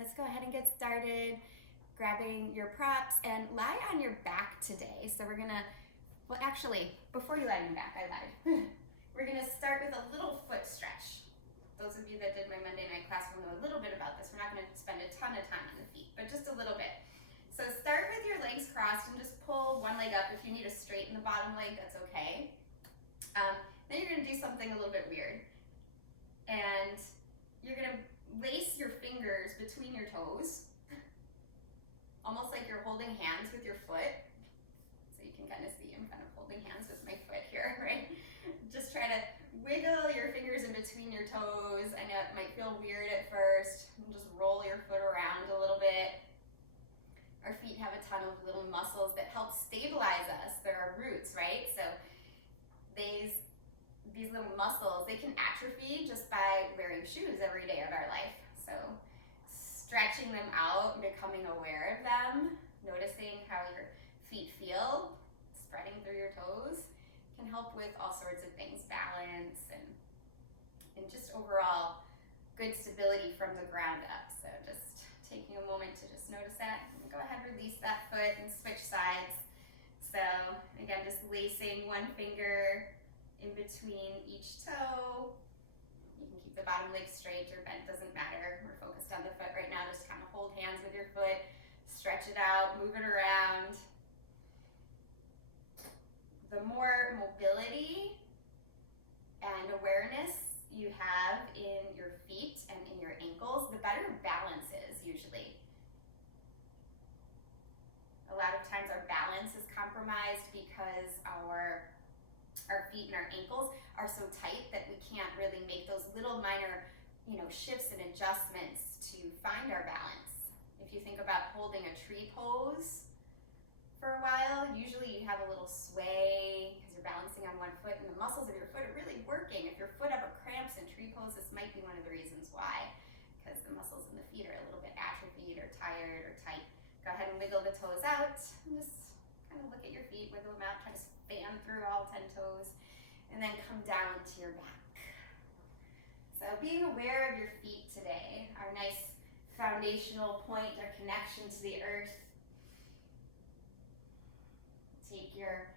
let's go ahead and get started. Grabbing your props and lie on your back today. So we're gonna, well actually, before you lie on your back, I lied. We're gonna start with a little foot stretch. Those of you that did my Monday night class will know a little bit about this. We're not gonna spend a ton of time on the feet, but just a little bit. So start with your legs crossed and just pull one leg up. If you need to straighten the bottom leg, that's okay. Then you're gonna do something a little bit weird. And you're gonna lace your fingers between your toes, almost like you're holding hands with your foot. So you can kind of see I'm kind of holding hands with my foot here, right? Just try to wiggle your fingers in between your toes. I know it might feel weird at first. Just roll your foot around a little bit. Our feet have a ton of little muscles that help stabilize us. They're our roots, right? So these little muscles, they can atrophy just by wearing shoes every day of our life. So stretching them out, becoming aware of them, noticing how your feet feel, spreading through your toes, can help with all sorts of things, balance and just overall good stability from the ground up. So just taking a moment to just notice that. Go ahead, release that foot and switch sides. So again, just lacing one finger in between each toe. You can keep the bottom leg straight or bent, doesn't matter. We're focused on the foot right now. Just kind of hold hands with your foot, stretch it out, move it around. The more mobility and awareness you have in your feet and in your ankles, the better balance is usually. A lot of times our balance is compromised because our feet and our ankles are so tight that we can't really make those little minor, shifts and adjustments to find our balance. If you think about holding a tree pose for a while, usually you have a little sway because you're balancing on one foot and the muscles of your foot are really working. If your foot ever cramps in tree pose, this might be one of the reasons why, because the muscles in the feet are a little bit atrophied or tired or tight. Go ahead and wiggle the toes out and just kind of look at your feet, wiggle them out, try to span through all 10 toes, and then come down to your back. So being aware of your feet today, our nice foundational point, our connection to the earth. Take your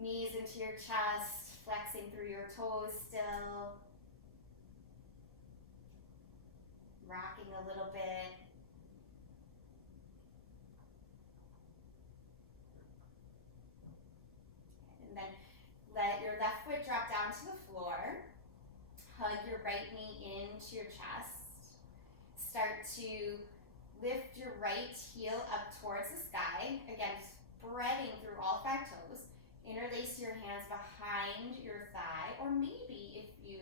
knees into your chest, flexing through your toes still. Rocking a little bit. And then let your left foot drop down to the floor. Hug your right knee into your chest. Start to lift your right heel up towards the sky. Again, spreading through all 5 toes. Interlace your hands behind your thigh, or maybe if you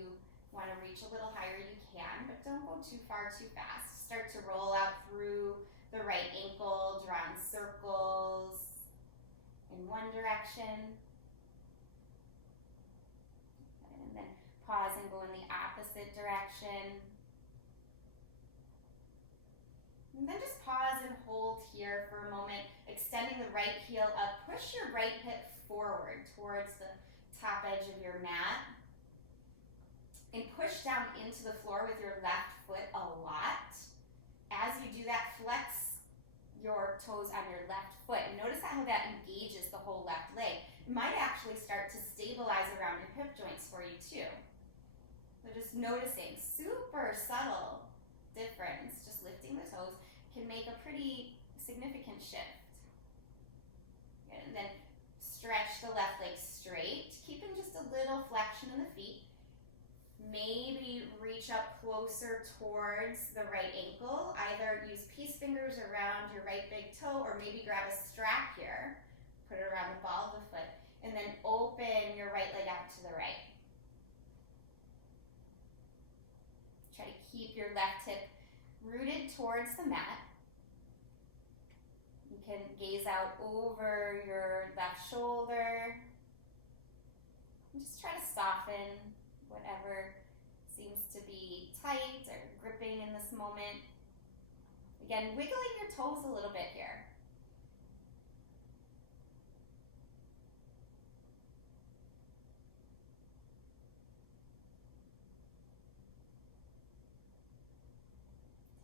want to reach a little higher, you can, but don't go too far too fast. Start to roll out through the right ankle, drawing circles in one direction. And then pause and go in the opposite direction. And then just pause and hold here for a moment, extending the right heel up. Push your right hip forward towards the top edge of your mat. And push down into the floor with your left foot a lot. As you do that, flex your toes on your left foot. And notice how that engages the whole left leg. It might actually start to stabilize around your hip joints for you too. So just noticing, super subtle difference, just lifting the toes can make a pretty significant shift. And then stretch the left leg straight, keeping just a little flexion in the feet. Maybe reach up closer towards the right ankle. Either use peace fingers around your right big toe, or maybe grab a strap here, put it around the ball of the foot, and then open your right leg out to the right. Try to keep your left hip rooted towards the mat. You can gaze out over your left shoulder. And just try to soften whatever seems to be tight or gripping in this moment. Again, wiggling your toes a little bit here.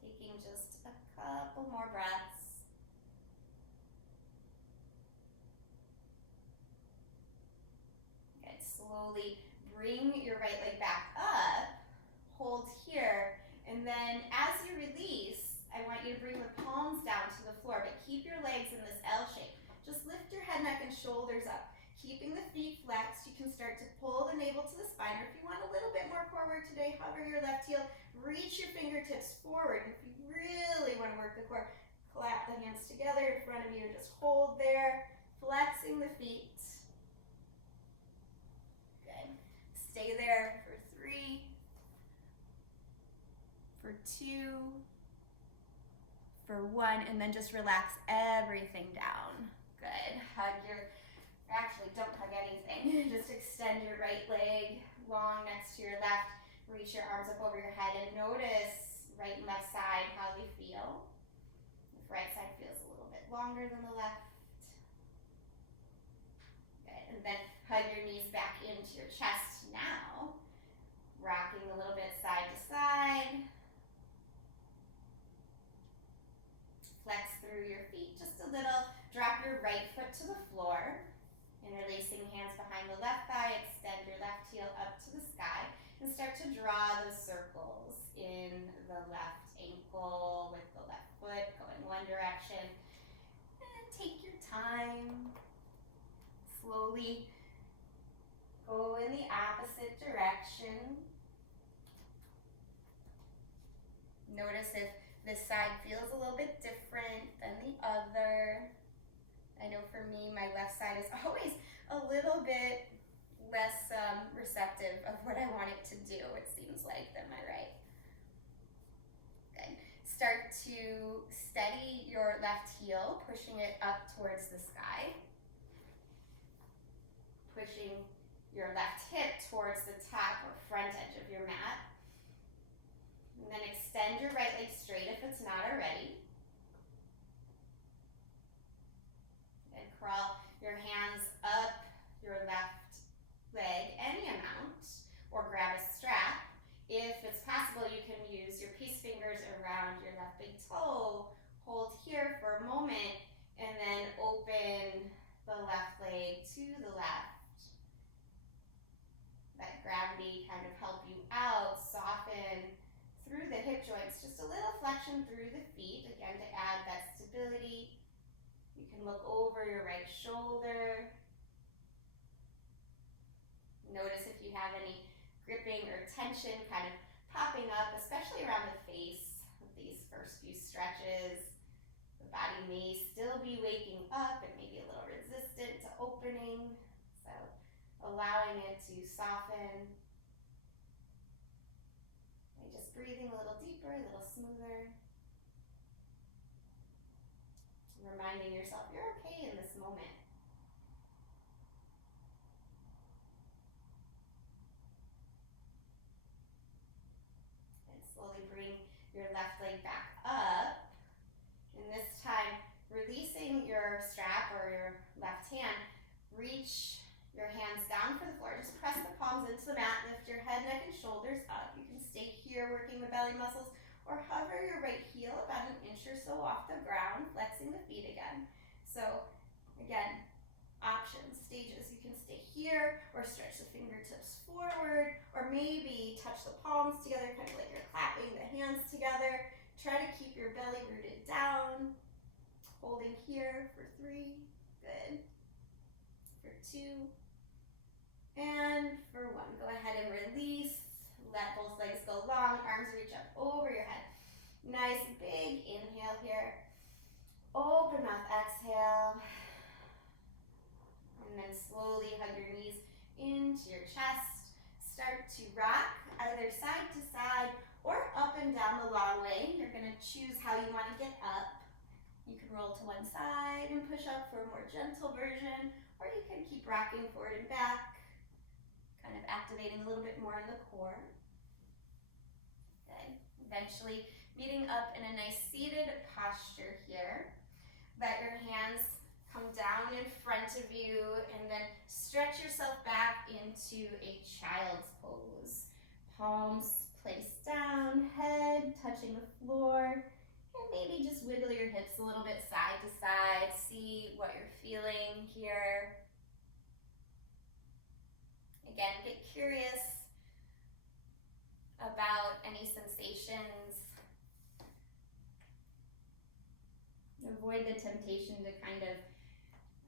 Taking taking just a couple more breaths. Good. Slowly bring your right leg back up. Hold here. And then as you release, I want you to bring the palms down to the floor, but keep your legs in this L shape. Just lift your head, neck, and shoulders up. Keeping the feet flexed, you can start to pull the navel to the spine, or if you want a little bit more core work today, hover your left heel, reach your fingertips forward. If you really want to work the core, clap the hands together in front of you and just hold there, flexing the feet. Good. Stay there for 3, for 2, for 1, and then just relax everything down. Good. Actually, don't hug anything. Just extend your right leg long next to your left. Reach your arms up over your head and notice right and left side how they feel. If right side feels a little bit longer than the left. Good. And then hug your knees back into your chest now. Rocking a little bit side to side. Flex through your feet just a little. Drop your right foot to the floor. Interlacing hands behind the left thigh, extend your left heel up to the sky, and start to draw those circles in the left ankle with the left foot going one direction. And take your time. Slowly go in the opposite direction. Notice if this side feels a little bit different than the other. I know for me, my left side is always a little bit less receptive of what I want it to do, it seems like, than my right. Good. Start to steady your left heel, pushing it up towards the sky. Pushing your left hip towards the top or front edge of your mat. And then extend your right leg straight if it's not already. And crawl your hands up your left leg any amount, or grab a strap. If it's possible, you can use your peace fingers around your left big toe. Hold here for a moment, and then open the left leg to the left. Let gravity kind of help you out, soften through the hip joints, just a little flexion through the feet, again to add that stability. You can look over your right shoulder. Notice if you have any gripping or tension kind of popping up, especially around the face with these first few stretches. The body may still be waking up and maybe a little resistant to opening, so allowing it to soften. And just breathing a little deeper, a little smoother. Reminding yourself you're okay in this moment. And slowly bring your left leg back up. And this time, releasing your strap or your left hand, reach your hands down for the floor. Just press the palms into the mat. Lift your head, neck, and shoulders up. You can stay here working the belly muscles, or hover your right heel about an inch or so off the ground, flexing the feet again. So again, options, stages. You can stay here or stretch the fingertips forward, or maybe touch the palms together, kind of like you're clapping the hands together. Try to keep your belly rooted down. Holding here for 3, good. For 2, and for 1. Go ahead and release. Let both legs go long, arms reach up over your head. Nice big inhale here. Open mouth, exhale. And then slowly hug your knees into your chest. Start to rock either side to side or up and down the long way. You're going to choose how you want to get up. You can roll to one side and push up for a more gentle version, or you can keep rocking forward and back, kind of activating a little bit more in the core. Good. Eventually meeting up in a nice seated posture here. Let your hands come down in front of you and then stretch yourself back into a child's pose. Palms placed down, head touching the floor. And maybe just wiggle your hips a little bit side to side. See what you're feeling here. Again, get curious about any sensations. Avoid the temptation to kind of,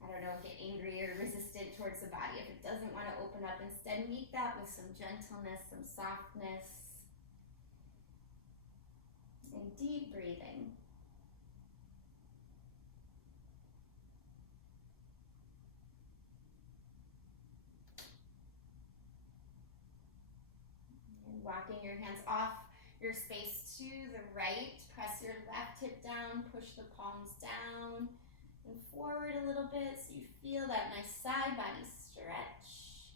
I don't know, get angry or resistant towards the body if it doesn't want to open up. Instead, meet that with some gentleness, some softness, and deep breathing. And walking your hands off your space to the right, press your left hip down, push the palms down and forward a little bit so you feel that nice side body stretch.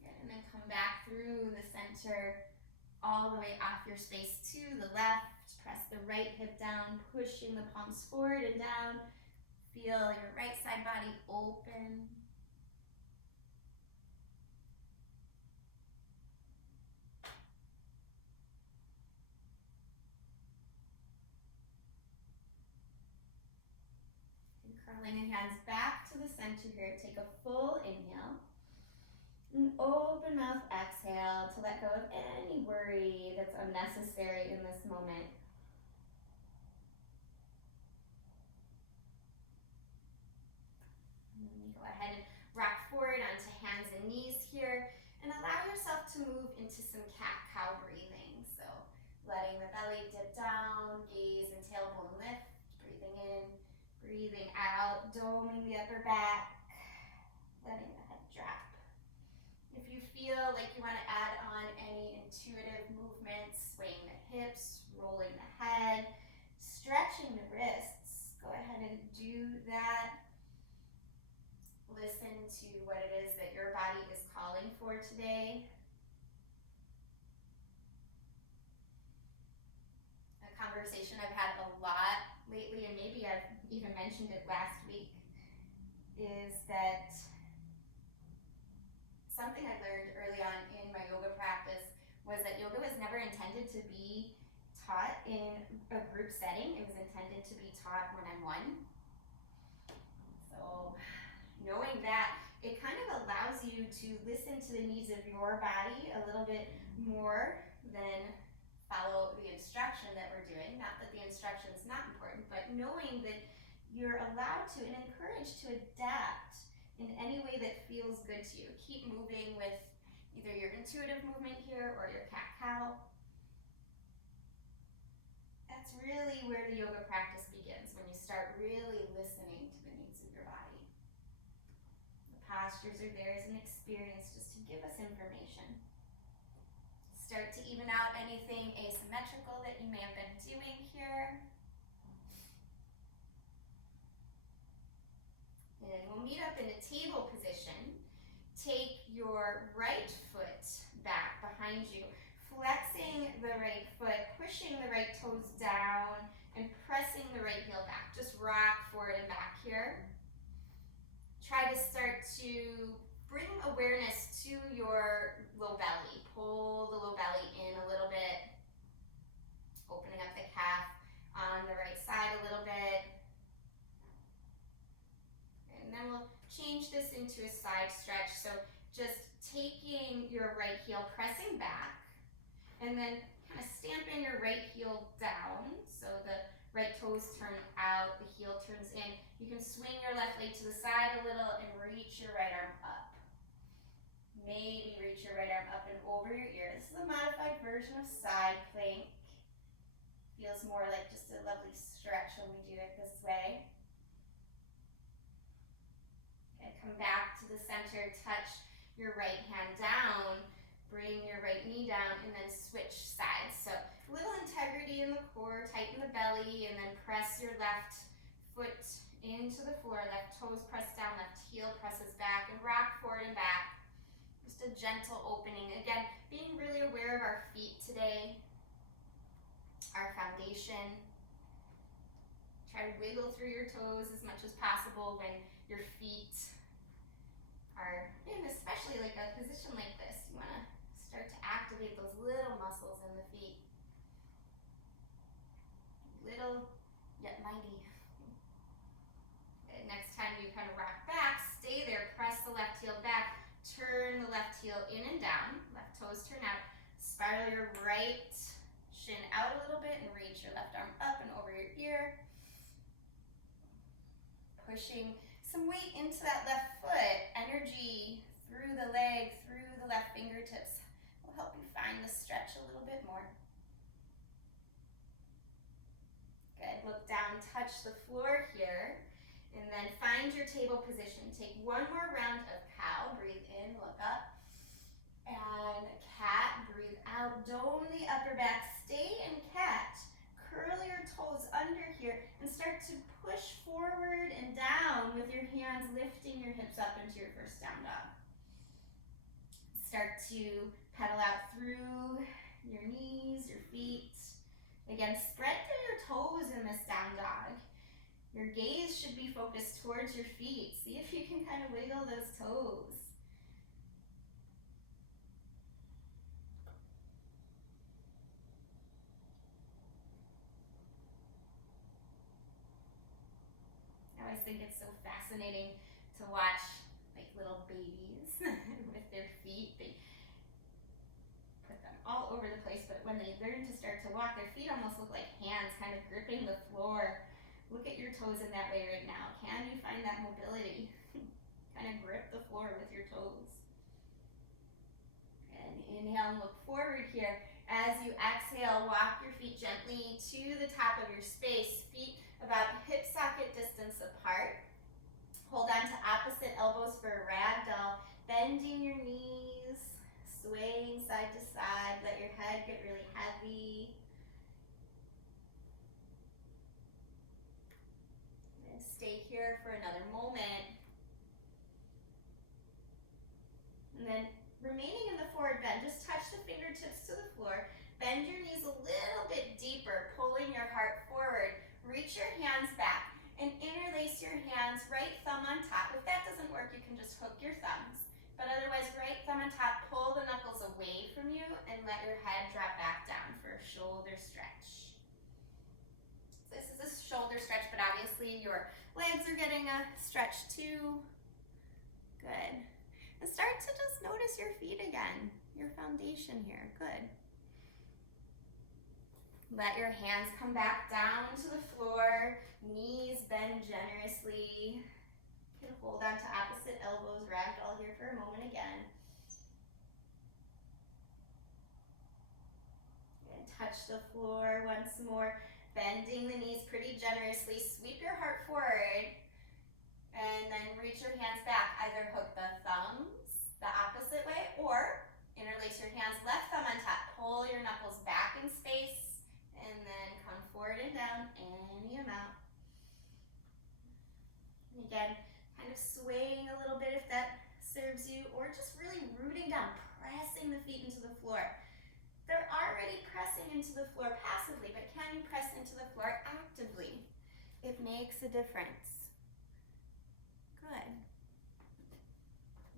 Good, and then come back through the center, all the way off your space to the left. Press the right hip down, pushing the palms forward and down. Feel your right side body open. And curling your hands back to the center here. Take a full inhale. An open mouth exhale to let go of any worry that's unnecessary in this moment. Go ahead and rock forward onto hands and knees here and allow yourself to move into some cat-cow breathing. So letting the belly dip down, gaze and tailbone lift, breathing in, breathing out, doming the upper back, letting the head drop. If you feel like you want to add on any intuitive movements, swaying the hips, rolling the head, stretching the wrists, go ahead and do that. Listen to what it is that your body is calling for today. A conversation I've had a lot lately, and maybe I've even mentioned it last week, is that something I learned early on in my yoga practice was that yoga was never intended to be taught in a group setting. It was intended to be taught one-on-one. So knowing that, it kind of allows you to listen to the needs of your body a little bit more than follow the instruction that we're doing. Not that the instruction is not important, but knowing that you're allowed to and encouraged to adapt in any way that feels good to you. Keep moving with either your intuitive movement here or your cat-cow. That's really where the yoga practice begins, when you start really listening to the needs of your body. The postures are there as an experience just to give us information. Start to even out anything asymmetrical that you may have been doing here. And we'll meet up in a table position. Take your right foot back behind you, flexing the right foot, pushing the right toes down, and pressing the right heel back. Just rock forward and back here. Try to start to bring awareness to your low belly. Pull the low belly in a little bit, opening up the calf on the right side a little bit. And then we'll change this into a side stretch. So just taking your right heel, pressing back, and then kind of stamping your right heel down. So the right toes turn out, the heel turns in. You can swing your left leg to the side a little and reach your right arm up. Maybe reach your right arm up and over your ear. This is a modified version of side plank. Feels more like just a lovely stretch when we do it this way. Okay, come back to the center, touch your right hand down, bring your right knee down, and then switch sides. So a little integrity in the core, tighten the belly, and then press your left foot into the floor, left toes press down, left heel presses back, and rock forward and back. Just a gentle opening. Again, being really aware of our feet today, our foundation. Try to wiggle through your toes as much as possible when your feet are a position like this, you want to start to activate those little muscles in the feet. Little yet mighty. Okay, next time you kind of rock back, stay there, press the left heel back, turn the left heel in and down, left toes turn out, spiral your right shin out a little bit and reach your left arm up and over your ear. Pushing some weight into that left foot, energy through the leg, through the left fingertips will help you find the stretch a little bit more. Good, look down, touch the floor here, and then find your table position. Take one more round of cow, breathe in, look up, and cat, breathe out, dome the upper back, stay in cat. Curl your toes under here and start to push forward and down with your hands lifting your hips up into your first down dog. Start to pedal out through your knees, your feet. Again, spread through your toes in this down dog. Your gaze should be focused towards your feet. See if you can kind of wiggle those toes. I always think it's so fascinating to watch like little babies with their feet. They put them all over the place, but when they learn to start to walk, their feet almost look like hands kind of gripping the floor. Look at your toes in that way right now. Can you find that mobility? Kind of grip the floor with your toes. And inhale and look forward here. As you exhale, walk your feet gently to the top of your space. Feet about hip socket distance apart. Hold on to opposite elbows for a ragdoll. Bending your knees, swaying side to side. Let your head get really heavy. And stay here for another moment. And then remaining in the forward bend, just touch the fingertips to the floor. Bend your knees a little bit deeper, pulling your heart forward. Reach your hands back and interlace your hands, right thumb on top. If that doesn't work, you can just hook your thumbs. But otherwise, right thumb on top, pull the knuckles away from you and let your head drop back down for a shoulder stretch. This is a shoulder stretch, but obviously your legs are getting a stretch too. Good. And start to just notice your feet again, your foundation here. Good. Let your hands come back down to the floor, knees bend generously. You can hold on to opposite elbows, ragdoll here for a moment again. And touch the floor once more, bending the knees pretty generously. Sweep your heart forward, and then reach your hands back. Either hook the thumbs the opposite way, or interlace your hands, left thumb on top. Pull your knuckles back in space. And then come forward and down any amount. And again, kind of swaying a little bit if that serves you, or just really rooting down, pressing the feet into the floor. They're already pressing into the floor passively, but can you press into the floor actively? It makes a difference. Good.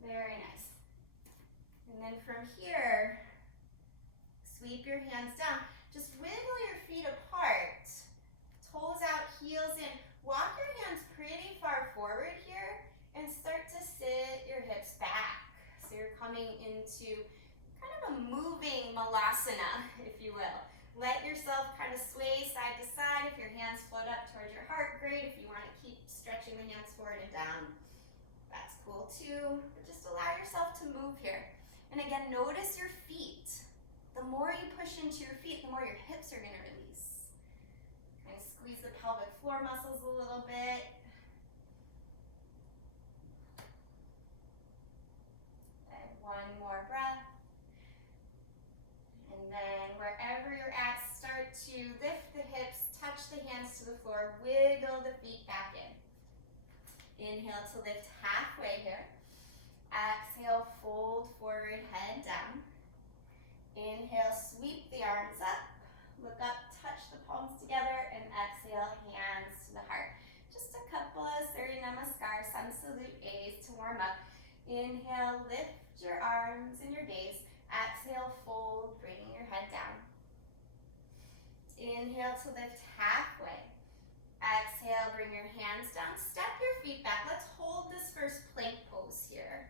Very nice. And then from here, sweep your hands down. Just wiggle your feet apart, toes out, heels in. Walk your hands pretty far forward here and start to sit your hips back. So you're coming into kind of a moving malasana, if you will. Let yourself kind of sway side to side. If your hands float up towards your heart, great. If you want to keep stretching the hands forward and down, that's cool too. But just allow yourself to move here. And again, notice your feet. The more you push into your feet, the more your hips are going to release. Kind of squeeze the pelvic floor muscles a little bit. And one more breath. And then wherever you're at, start to lift the hips, touch the hands to the floor, wiggle the feet back in. Inhale to lift halfway here. Exhale, fold forward, head down. Inhale, sweep the arms up, look up, touch the palms together, and exhale, hands to the heart. Just a couple of Surya Namaskar, Sun Salute A's to warm up. Inhale, lift your arms and your gaze. Exhale, fold, bringing your head down. Inhale to lift halfway. Exhale, bring your hands down, step your feet back. Let's hold this first plank pose here.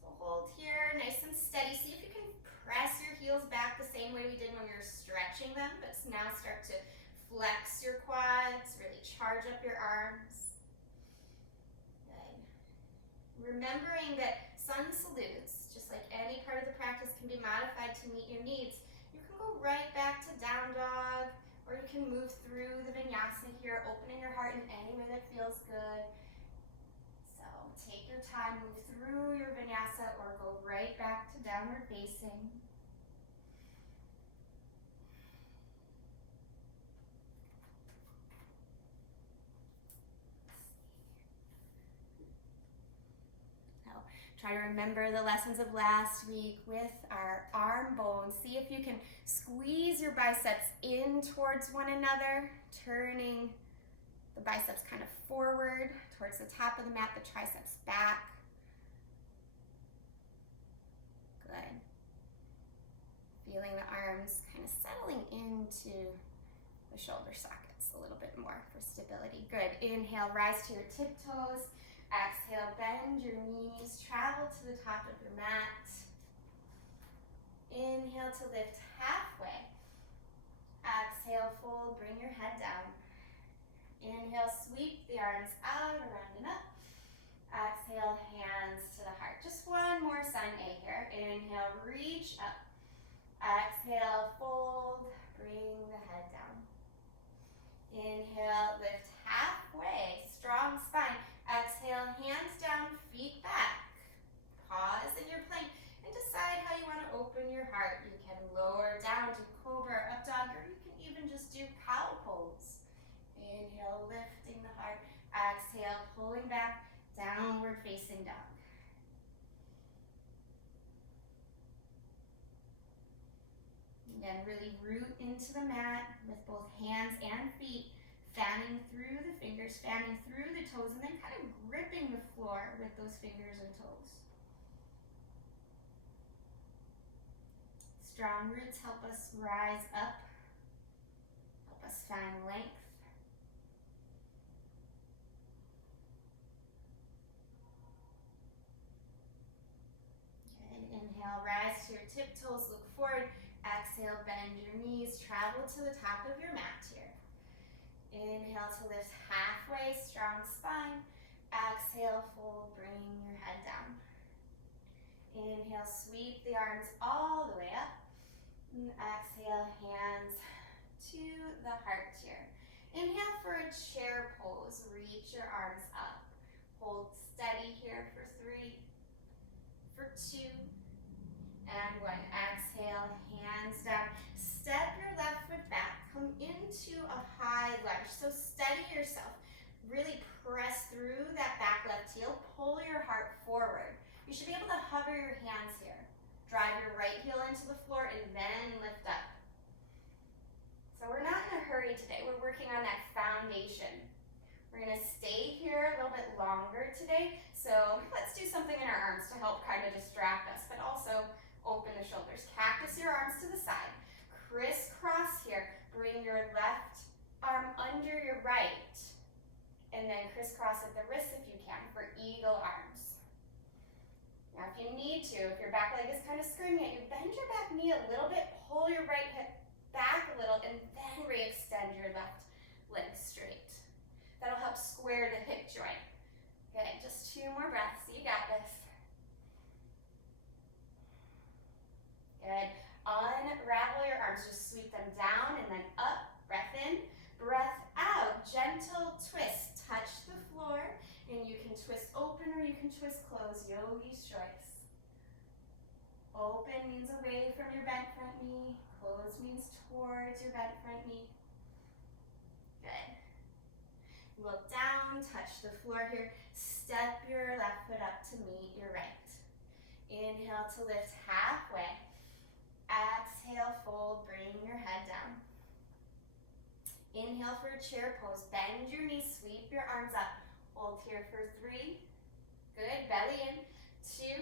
So hold here, nice and steady. See if you can press your heels back the same way we did when we were stretching them, but now start to flex your quads, really charge up your arms. Good. Remembering that sun salutes, just like any part of the practice, can be modified to meet your needs. You can go right back to down dog, or you can move through the vinyasa here, opening your heart in any way that feels good. So take your time, move through your vinyasa, or go right back to downward facing. Now, try to remember the lessons of last week with our arm bones. See if you can squeeze your biceps in towards one another, turning the biceps kind of forward towards the top of the mat, the triceps back. Good. Feeling the arms kind of settling into the shoulder sockets a little bit more for stability. Good. Inhale, rise to your tiptoes. Exhale, bend your knees, travel to the top of your mat. Inhale to lift halfway. Exhale, fold, bring your head down. Inhale, sweep the arms out, around and up. Exhale, hands to the heart. Just one more sun A here. Inhale, reach up. Exhale, fold, bring the head down. Inhale, lift halfway, strong spine. Exhale, hands down, feet back. Pause in your plank and decide how you want to open your heart. You can lower down to cobra, up dog, or you can even just do cow pose. Inhale, lifting the heart. Exhale, pulling back, downward facing dog. Again, really root into the mat with both hands and feet, fanning through the fingers, fanning through the toes, and then kind of gripping the floor with those fingers and toes. Strong roots help us rise up, help us find length. Good. Inhale, rise to your tiptoes, look forward. Exhale, bend your knees, travel to the top of your mat here. Inhale to lift halfway, strong spine. Exhale, fold, bringing your head down. Inhale, sweep the arms all the way up. And exhale, hands to the heart here. Inhale for a chair pose. Reach your arms up. Hold steady here for 3, for 2, and 1. Exhale, hands down. Step your left foot back. Come into a high lunge. So steady yourself. Really press through that back left heel. Pull your heart forward. You should be able to hover your hands here. Drive your right heel into the floor and then lift up. So we're not in a hurry today. We're working on that foundation. We're going to stay here a little bit longer today. So let's do something in our arms to help kind of distract us, but also open the shoulders. Cactus your arms to the side. Crisscross here. Bring your left arm under your right. And then crisscross at the wrists if you can for eagle arms. Now if you need to, if your back leg is kind of screaming at you, bend your back knee a little bit, pull your right hip back a little, and then re-extend your left leg straight. That'll help square the hip joint. Good, just 2 more breaths, you got this. Good, unravel your arms, just sweep them down and then up, breath in, breath out, gentle twist, touch the floor, and you can twist open or you can twist close, yogi's choice. Open means away from your bent front knee, close means towards your bent front knee. Good. Look down, touch the floor here, step your left foot up to meet your right. Inhale to lift halfway. Exhale, fold, bring your head down. Inhale for a chair pose, bend your knees, sweep your arms up. Hold here for 3, good, belly in, 2,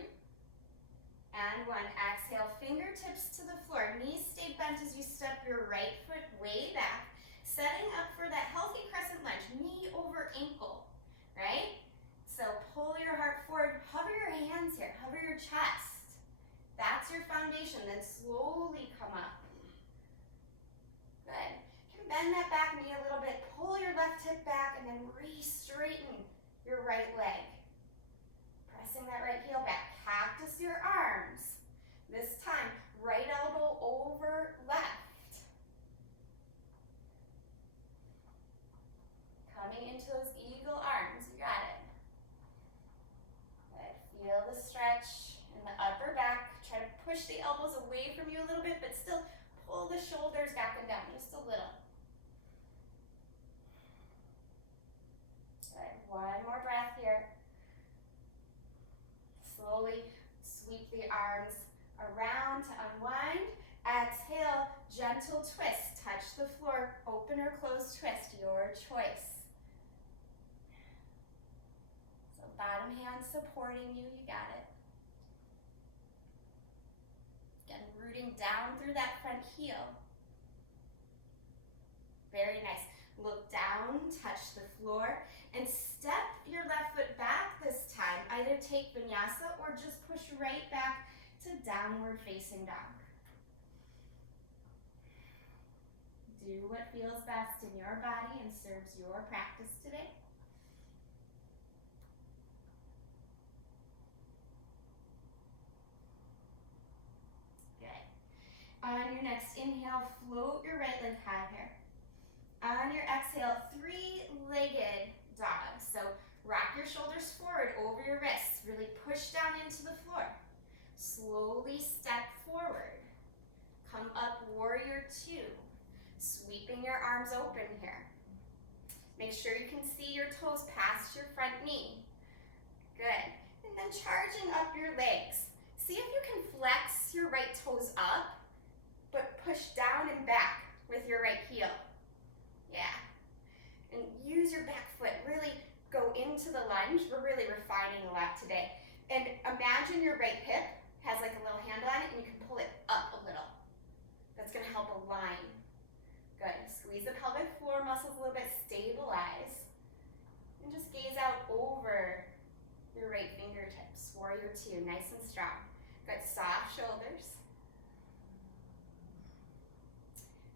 bent as you step your right foot way back, setting up for that healthy crescent lunge, knee over ankle, right? So pull your heart forward, hover your hands here, hover your chest. That's your foundation, then slowly come up. Good. You can bend that back knee a little bit, pull your left hip back, and then re-straighten your right leg. Pressing that right heel back, cactus your arms. This time, right elbow over left. Coming into those eagle arms, you got it. Good. Feel the stretch in the upper back. Try to push the elbows away from you a little bit, but still pull the shoulders back and down just a little. Good. One more breath here. Slowly sweep the arms around to unwind. Exhale, gentle twist. Touch the floor, open or close twist, your choice. So bottom hand supporting you, you got it. Again, rooting down through that front heel. Very nice. Look down, touch the floor, and step your left foot back this time. Either take vinyasa or just push right back to downward facing dog. Do what feels best in your body and serves your practice today. Good. On your next inhale, float your right leg high here. On your exhale, three-legged dog. So rock your shoulders forward over your wrists. Really push down into the floor. Slowly step forward. Come up, warrior two. Sweeping your arms open here. Make sure you can see your toes past your front knee. Good. And then charging up your legs. See if you can flex your right toes up, but push down and back with your right heel. Yeah. And use your back foot. Really go into the lunge. We're really refining a lot today. And imagine your right hip has like a little handle on it and you can pull it up a little. That's gonna help align. Good. Squeeze the pelvic floor muscles a little bit, stabilize. And just gaze out over your right fingertips. Warrior two, nice and strong. Good, soft shoulders.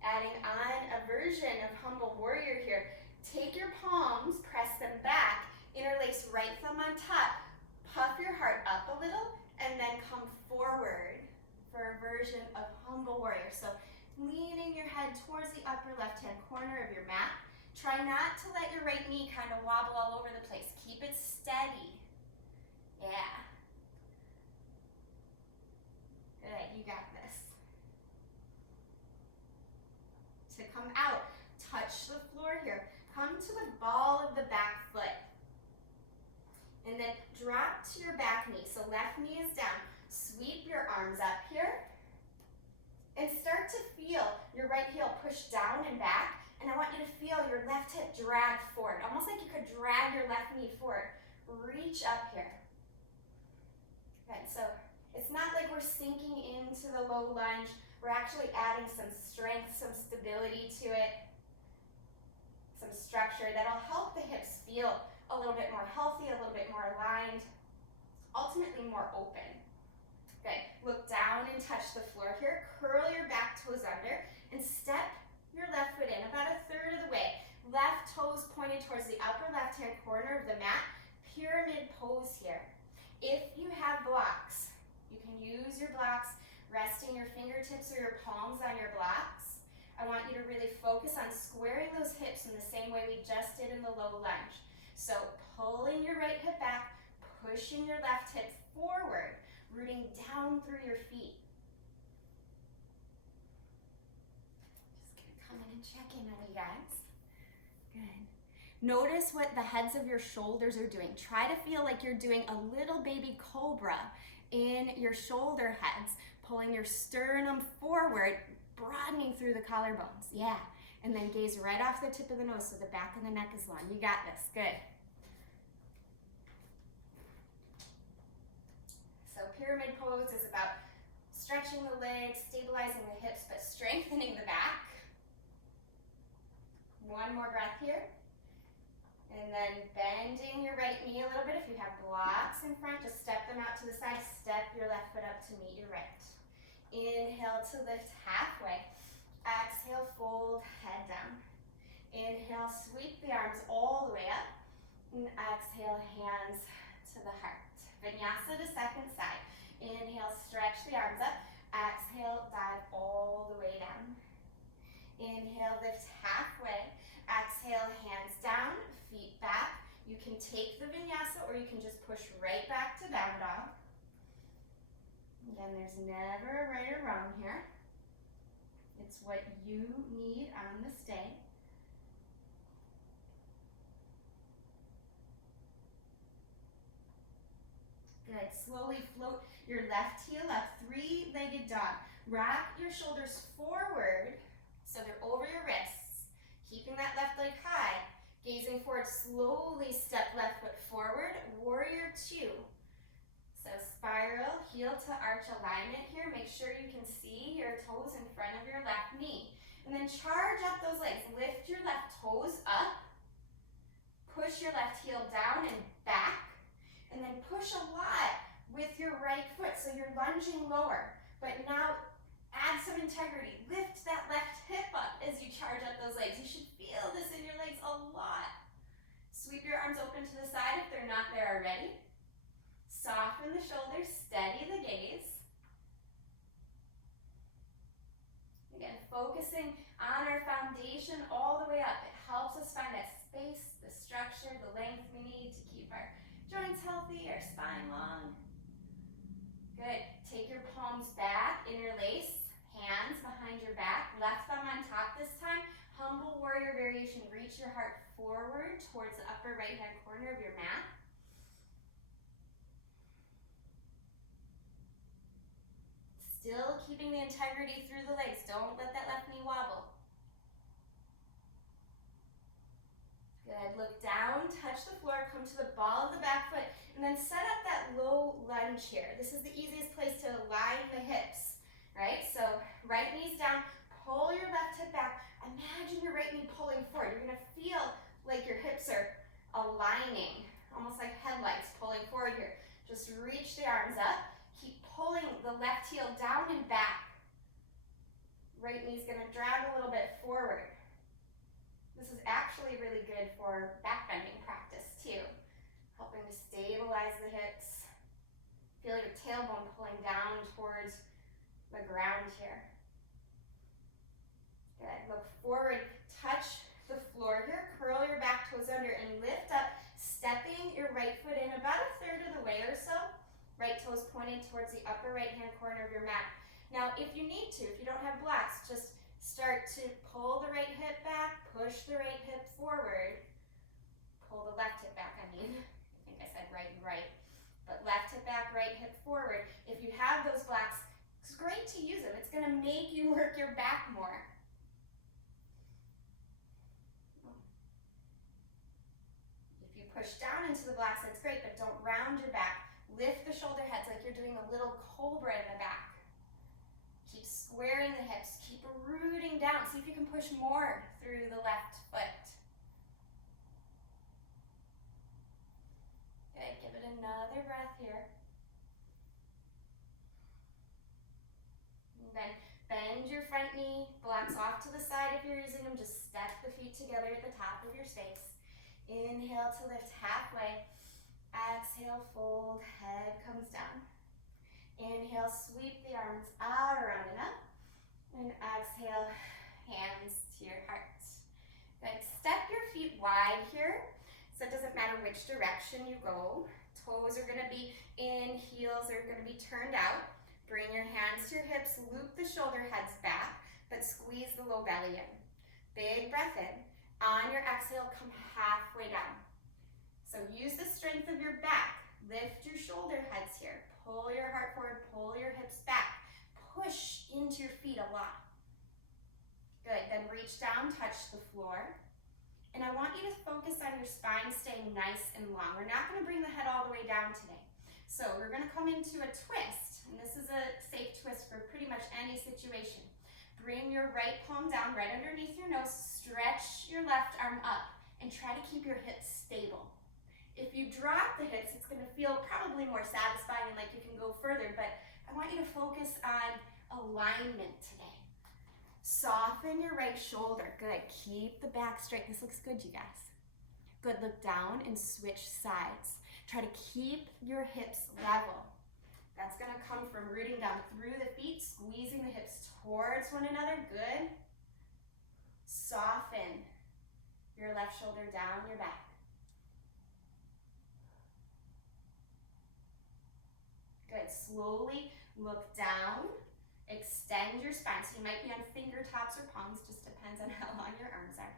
Adding on a version of humble warrior here. Take your palms, press them back, interlace right thumb on top, puff your heart up a little, and then come forward for a version of humble warrior. So leaning your head towards the upper left-hand corner of your mat. Try not to let your right knee kind of wobble all over the place. Keep it steady. Yeah. Good, you got this. To come out, touch the floor here. Come to the ball of the back foot. And then drop to your back knee. So left knee is down. Sweep your arms up here. And start to feel your right heel push down and back. And I want you to feel your left hip drag forward. Almost like you could drag your left knee forward. Reach up here. Good, so it's not like we're sinking into the low lunge. We're actually adding some strength, some stability to it. Some structure that'll help the hips feel a little bit more healthy, a little bit more aligned, ultimately more open. Good. Look down and touch the floor here. Curl your back toes under and step your left foot in about a third of the way. Left toes pointed towards the upper left-hand corner of the mat. Pyramid pose here. If you have blocks, you can use your blocks, resting your fingertips or your palms on your blocks. I want you to really focus on squaring those hips in the same way we just did in the low lunge. So pulling your right hip back, pushing your left hip forward, rooting down through your feet. Just gonna come in and check in on you guys. Good. Notice what the heads of your shoulders are doing. Try to feel like you're doing a little baby cobra in your shoulder heads, pulling your sternum forward, broadening through the collarbones. Yeah. And then gaze right off the tip of the nose so the back of the neck is long. You got this. Good. So pyramid pose is about Stretching the legs, stabilizing the hips, but strengthening the back. One more breath here. And then bending your right knee a little bit. If you have blocks in front, just step them out to the side. Step your left foot up to meet your right. Inhale to lift halfway. Exhale, fold, head down. Inhale, sweep the arms all the way up. And exhale, hands to the heart. Vinyasa to second side. Inhale, stretch the arms up. Exhale, dive all the way down. Inhale, lift halfway. Exhale, hands down, feet back. You can take the vinyasa or you can just push right back to down dog. Again, there's never a right or wrong here. It's what you need on this day. Good. Slowly float your left heel up, three-legged dog. Rock your shoulders forward so they're over your wrists. Keeping that left leg high. Gazing forward, slowly step left foot forward. Warrior two. So spiral, heel to arch alignment here. Make sure you can see your toes in front of your left knee. And then charge up those legs. Lift your left toes up. Push your left heel down and back. And then push a lot with your right foot. So you're lunging lower. But now add some integrity. Lift that left hip up as you charge up those legs. You should feel this in your legs a lot. Sweep your arms open to the side if they're not there already. Soften the shoulders, steady the gaze. Again, focusing on our foundation all the way up. It helps us find that space, the structure, the length we need to keep our joints healthy, our spine long. Good. Take your palms back, interlace, hands behind your back, left thumb on top this time. Humble warrior variation. Reach your heart forward towards the upper right hand corner of your mat. Still keeping the integrity through the legs. Don't let that left knee wobble. Good. Look down, touch the floor, come to the ball of the back foot, and then set up that low lunge here. This is the easiest place to align the hips, right? So right knee's down, pull your left hip back. Imagine your right knee pulling forward. You're gonna feel like your hips are aligning, almost like headlights pulling forward here. Just reach the arms up. Keep pulling the left heel down and back. Right knee's gonna drag a little bit forward. This is actually really good for back bending practice too. Helping to stabilize the hips. Feel your tailbone pulling down towards the ground here. Good. Look forward, touch the floor here. Curl your back toes under and lift up, stepping your right foot in about a third of the way or so. Right toes pointing towards the upper right hand corner of your mat. Now, if you need to, if you don't have blocks, just start to pull the right hip back, push the right hip forward, pull the left hip back, I think I said right and right, but left hip back, right hip forward. If you have those blocks, it's great to use them. It's gonna make you work your back more. If you push down into the blocks, that's great, but don't round your back. Lift the shoulder heads like you're doing a little cobra in the back. Keep squaring the hips, keep rooting down. See if you can push more through the left foot. Good, give it another breath here. And then bend your front knee, blocks off to the side if you're using them. Just step the feet together at the top of your space. Inhale to lift halfway. Exhale, fold, head comes down. Inhale, sweep the arms out, around and up. And exhale, hands to your heart. Good. Step your feet wide here. So it doesn't matter which direction you go. Toes are gonna be in, heels are gonna be turned out. Bring your hands to your hips, loop the shoulder heads back, but squeeze the low belly in. Big breath in. On your exhale, come halfway down. So use the strength of your back. Lift your shoulder heads here. Pull your heart forward, pull your hips back. Push into your feet a lot. Good, then reach down, touch the floor. And I want you to focus on your spine staying nice and long. We're not gonna bring the head all the way down today. So we're gonna come into a twist. And this is a safe twist for pretty much any situation. Bring your right palm down right underneath your nose, stretch your left arm up, and try to keep your hips stable. If you drop the hips, it's gonna feel probably more satisfying and like you can go further, but I want you to focus on alignment today. Soften your right shoulder, good. Keep the back straight, this looks good, you guys. Good, look down and switch sides. Try to keep your hips level. That's gonna come from rooting down through the feet, squeezing the hips towards one another, good. Soften your left shoulder down your back. Good, slowly look down, extend your spine. So you might be on finger tops or palms, just depends on how long your arms are.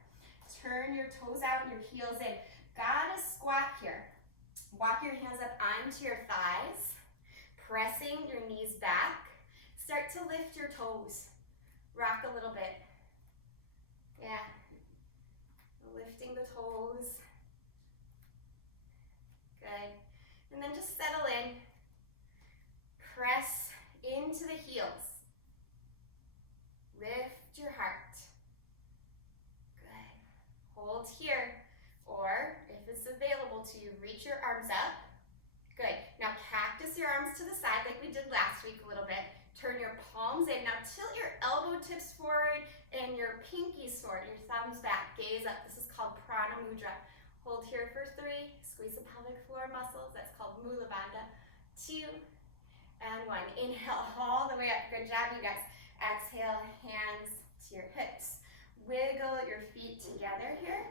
Turn your toes out and your heels in. Gotta squat here. Walk your hands up onto your thighs, pressing your knees back. Start to lift your toes. Rock a little bit. Yeah. Lifting the toes. Good. And then just settle in. Press into the heels. Lift your heart. Good. Hold here. Or, if it's available to you, reach your arms up. Good. Now cactus your arms to the side like we did last week a little bit. Turn your palms in. Now tilt your elbow tips forward and your pinkies forward, your thumbs back. Gaze up. This is called Prana Mudra. Hold here for 3. Squeeze the pelvic floor muscles. That's called Mula Bandha. 2 and 1. Inhale all the way up. Good job, you guys. Exhale, hands to your hips. Wiggle your feet together here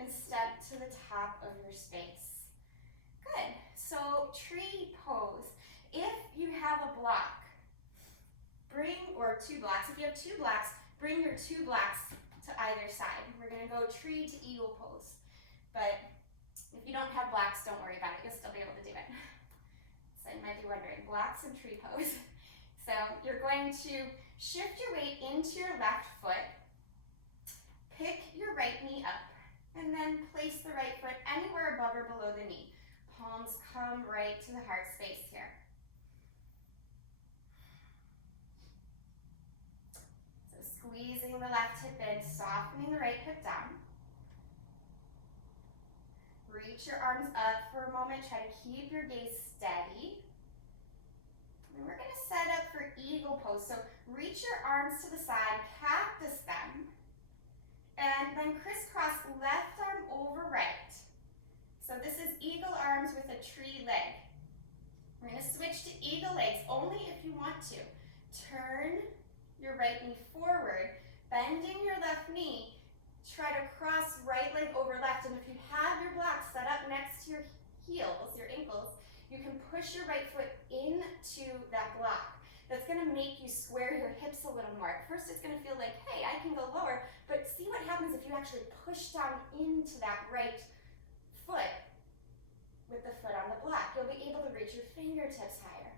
and step to the top of your space. Good. So tree pose. If you have a block, or 2 blocks. If you have 2 blocks, bring your 2 blocks to either side. We're gonna go tree to eagle pose. But if you don't have blocks, don't worry about it. You'll still be able to do it. So you might be wondering, blocks and tree pose. So you're going to shift your weight into your left foot, pick your right knee up, and then place the right foot anywhere above or below the knee. Palms come right to the heart space here. So squeezing the left hip in, softening the right hip down. Reach your arms up for a moment. Try to keep your gaze steady. And we're going to set up for eagle pose. So reach your arms to the side, cactus them, and then crisscross left arm over right. So this is eagle arms with a tree leg. We're going to switch to eagle legs only if you want to. Turn your right knee forward, bending your left knee. Try to cross right leg over left, and if you have your blocks set up next to your heels, your ankles, you can push your right foot into that block. That's gonna make you square your hips a little more. At first it's gonna feel like, hey, I can go lower, but see what happens if you actually push down into that right foot with the foot on the block. You'll be able to reach your fingertips higher.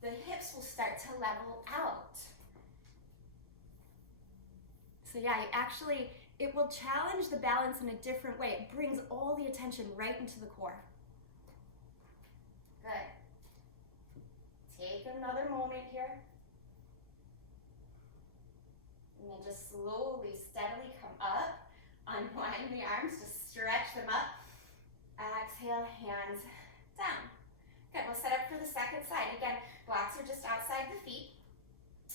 The hips will start to level out. So yeah, it will challenge the balance in a different way. It brings all the attention right into the core. Good. Take another moment here. And then just slowly, steadily come up. Unwind the arms, just stretch them up. Exhale, hands down. Good, we'll set up for the second side. Again, blocks are just outside the feet.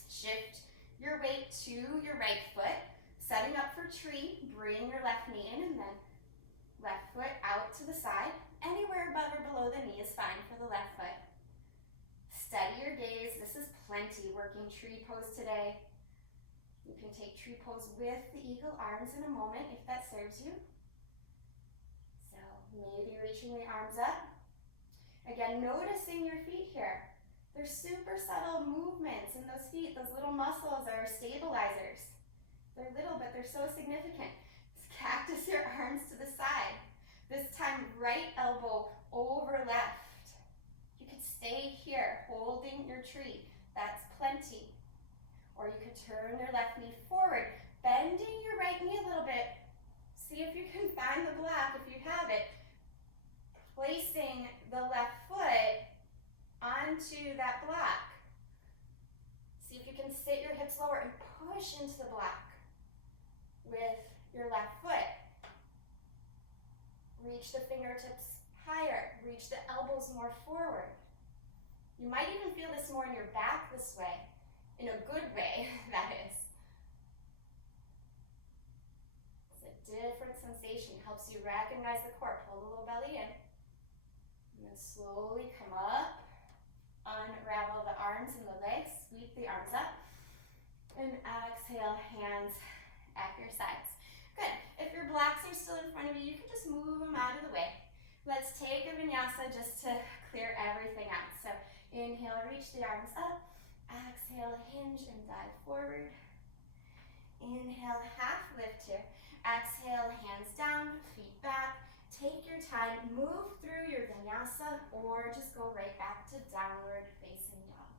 Shift your weight to your right foot. Setting up for tree, bring your left knee in and then left foot out to the side. Anywhere above or below the knee is fine for the left foot. Steady your gaze. This is plenty. Working tree pose today. You can take tree pose with the eagle arms in a moment if that serves you. So maybe reaching the arms up. Again, noticing your feet here. They're super subtle movements in those feet. Those little muscles are stabilizers. They're little, but they're so significant. Just cactus your arms to the side. This time, right elbow over left. You could stay here, holding your tree. That's plenty. Or you could turn your left knee forward, bending your right knee a little bit. See if you can find the block if you have it. Placing the left foot onto onto that block. See if you can sit your hips lower and push into the block with your left foot. Reach the fingertips higher. Reach the elbows more forward. You might even feel this more in your back this way, in a good way, that is. It's a different sensation. Helps you recognize the core. Pull the little belly in. And then slowly come up. Unravel the arms and the legs. Sweep the arms up. And exhale, hands at your sides. Good. If your blocks are still in front of you, you can just move them out of the way. Let's take a vinyasa just to clear everything out. So inhale, reach the arms up. Exhale, hinge and dive forward. Inhale, half lift here. Exhale, hands down, feet back. Take your time, move through your vinyasa, or just go right back to downward facing dog.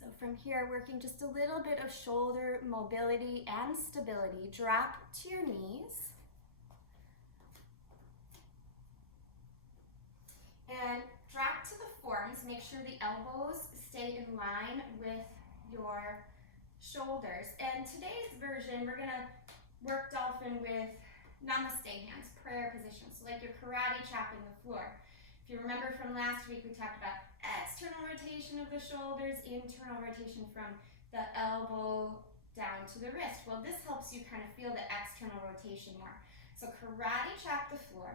So from here, working just a little bit of shoulder mobility and stability. Drop to your knees. And drop to the forearms. Make sure the elbows stay in line with your shoulders. And today's version, we're gonna work dolphin with namaste hands, prayer position. So like you're karate chopping the floor. If you remember from last week, we talked about external rotation of the shoulders, internal rotation from the elbow down to the wrist. Well, this helps you kind of feel the external rotation more. So karate chop the floor,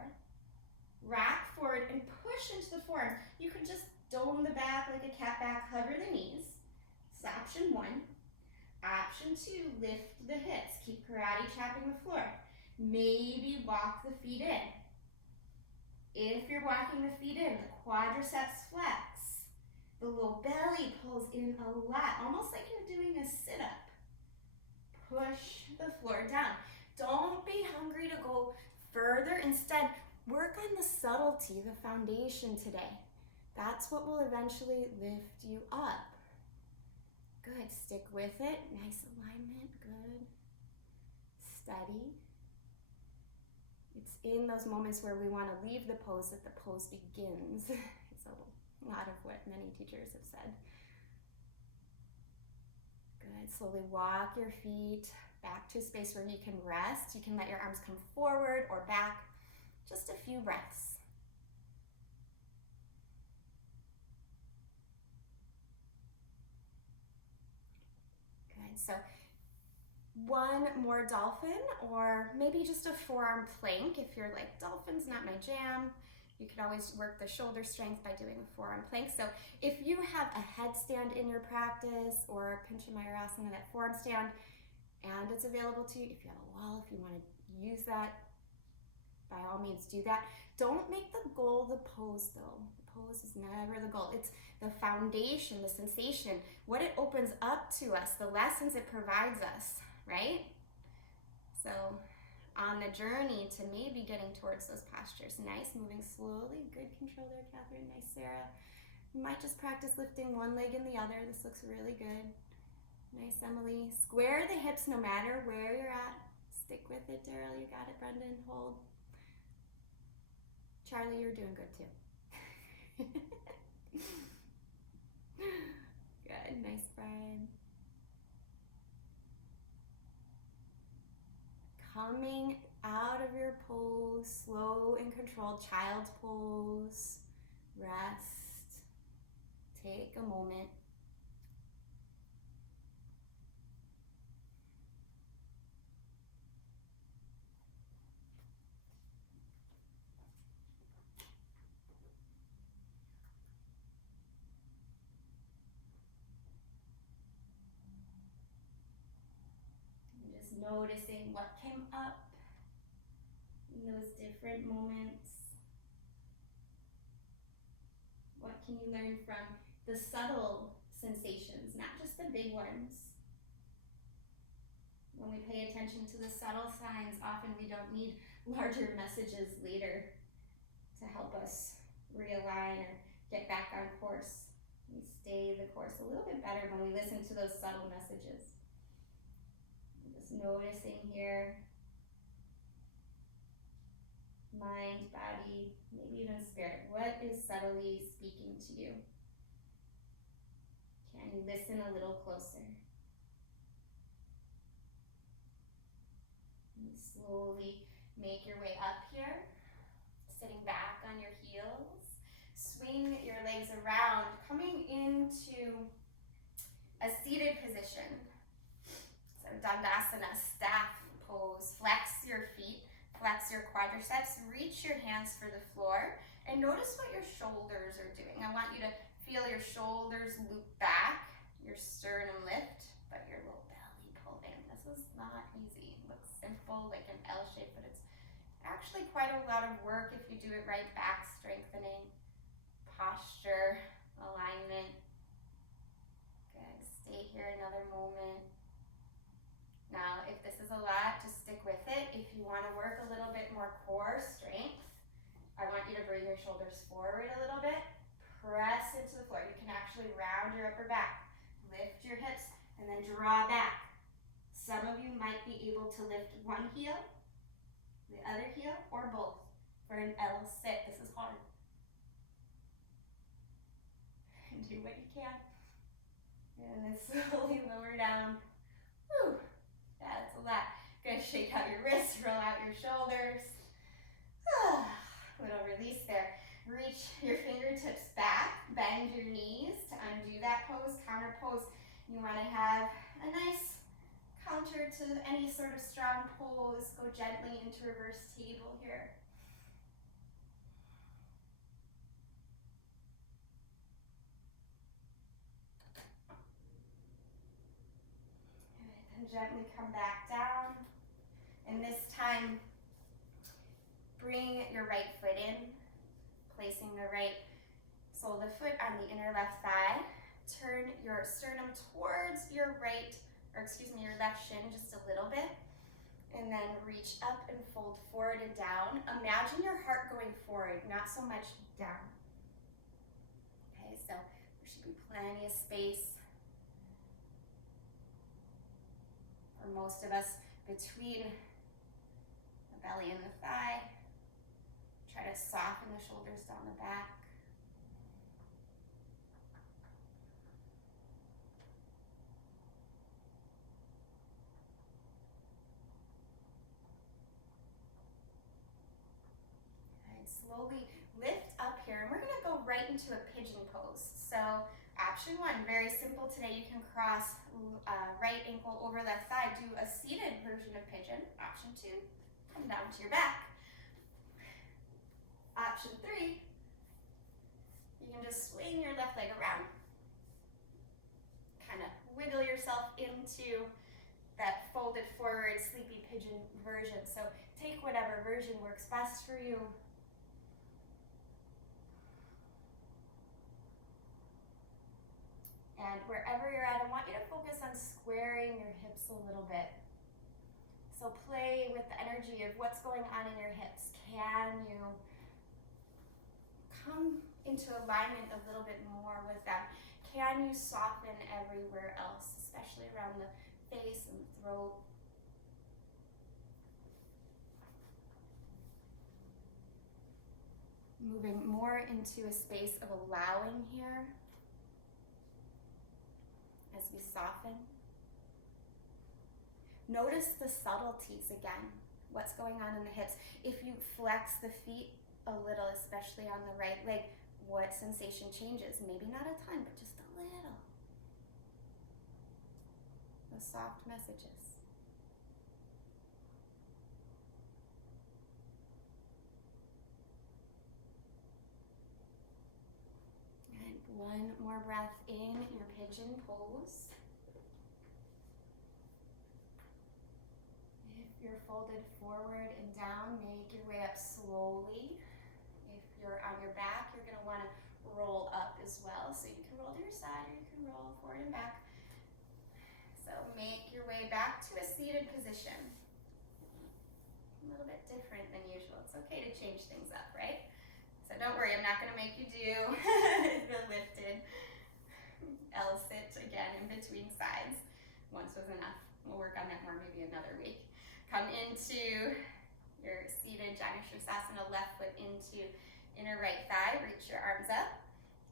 rock forward and push into the forearm. You can just dome the back like a cat back, hover the knees. This is option one. Option two, lift the hips. Keep karate chopping the floor. Maybe walk the feet in. If you're walking the feet in, the quadriceps flex. The little belly pulls in a lot, almost like you're doing a sit-up. Push the floor down. Don't be hungry to go further. Instead, work on the subtlety, the foundation today. That's what will eventually lift you up. Good, stick with it. Nice alignment, good. Steady. It's in those moments where we want to leave the pose that the pose begins. It's a lot of what many teachers have said. Good, slowly walk your feet back to a space where you can rest. You can let your arms come forward or back. Just a few breaths. Good, so one more dolphin, or maybe just a forearm plank. If you're like, dolphin's not my jam, you could always work the shoulder strength by doing a forearm plank. So if you have a headstand in your practice or Pigeon Pose, that forearm stand, and it's available to you, if you have a wall, if you want to use that, by all means do that. Don't make the goal the pose though. The pose is never the goal. It's the foundation, the sensation, what it opens up to us, the lessons it provides us, right? So on the journey to maybe getting towards those postures. Nice, moving slowly. Good control there, Catherine. Nice, Sarah. You might just practice lifting one leg and the other. This looks really good. Nice, Emily. Square the hips no matter where you're at. Stick with it, Daryl. You got it, Brendan. Hold. Charlie, you're doing good too. Good, nice, Brian. Coming out of your pose, slow and controlled, child's pose. Rest. Take a moment. Noticing what came up in those different moments. What can you learn from the subtle sensations, not just the big ones? When we pay attention to the subtle signs, often we don't need larger messages later to help us realign or get back on course. We stay the course a little bit better when we listen to those subtle messages. Just noticing here, mind, body, maybe even spirit. What is subtly speaking to you? Can you listen a little closer? And slowly make your way up here, sitting back on your heels. Swing your legs around, coming into a seated position. So Dandasana, staff pose. Flex your feet, flex your quadriceps, reach your hands for the floor, and notice what your shoulders are doing. I want you to feel your shoulders loop back, your sternum lift, but your low belly pull in. This is not easy. It looks simple, like an L shape, but it's actually quite a lot of work if you do it right. Back strengthening, posture, alignment. Good. Stay here another moment. Now, if this is a lot, just stick with it. If you want to work a little bit more core strength, I want you to bring your shoulders forward a little bit. Press into the floor. You can actually round your upper back. Lift your hips and then draw back. Some of you might be able to lift one heel, the other heel, or both for an L sit. This is hard. And do what you can. And then slowly lower down. Whew. That's a lot. Good. Shake out your wrists, roll out your shoulders. Little release there. Reach your fingertips back, bend your knees to undo that pose, counter pose. You want to have a nice counter to any sort of strong pose. Go gently into reverse table here. And gently come back down. And this time, bring your right foot in, placing the right sole of the foot on the inner left thigh. Turn your sternum towards your your left shin just a little bit. And then reach up and fold forward and down. Imagine your heart going forward, not so much down. Okay, so there should be plenty of space for most of us between the belly and the thigh. Try to soften the shoulders down the back. And slowly lift up here, and we're gonna go right into a pigeon pose. So option one, very simple today. You can cross right ankle over left thigh, do a seated version of pigeon. Option two, come down to your back. Option three, you can just swing your left leg around. Kind of wiggle yourself into that folded forward sleepy pigeon version. So take whatever version works best for you. And wherever you're at, I want you to focus on squaring your hips a little bit. So play with the energy of what's going on in your hips. Can you come into alignment a little bit more with them? Can you soften everywhere else, especially around the face and the throat? Moving more into a space of allowing here as we soften. Notice the subtleties again. What's going on in the hips? If you flex the feet a little, especially on the right leg, what sensation changes? Maybe not a ton, but just a little. Those soft messages. And one more breath in your pigeon pose. If you're folded forward and down, make your way up slowly. If you're on your back, you're going to want to roll up as well. So you can roll to your side or you can roll forward and back. So make your way back to a seated position. A little bit different than usual. It's okay to change things up, right? So don't worry, I'm not going to make you do the lifted. L sit again in between sides. Once was enough. We'll work on that more maybe another week. Come into your seated Janushirasana, left foot into inner right thigh. Reach your arms up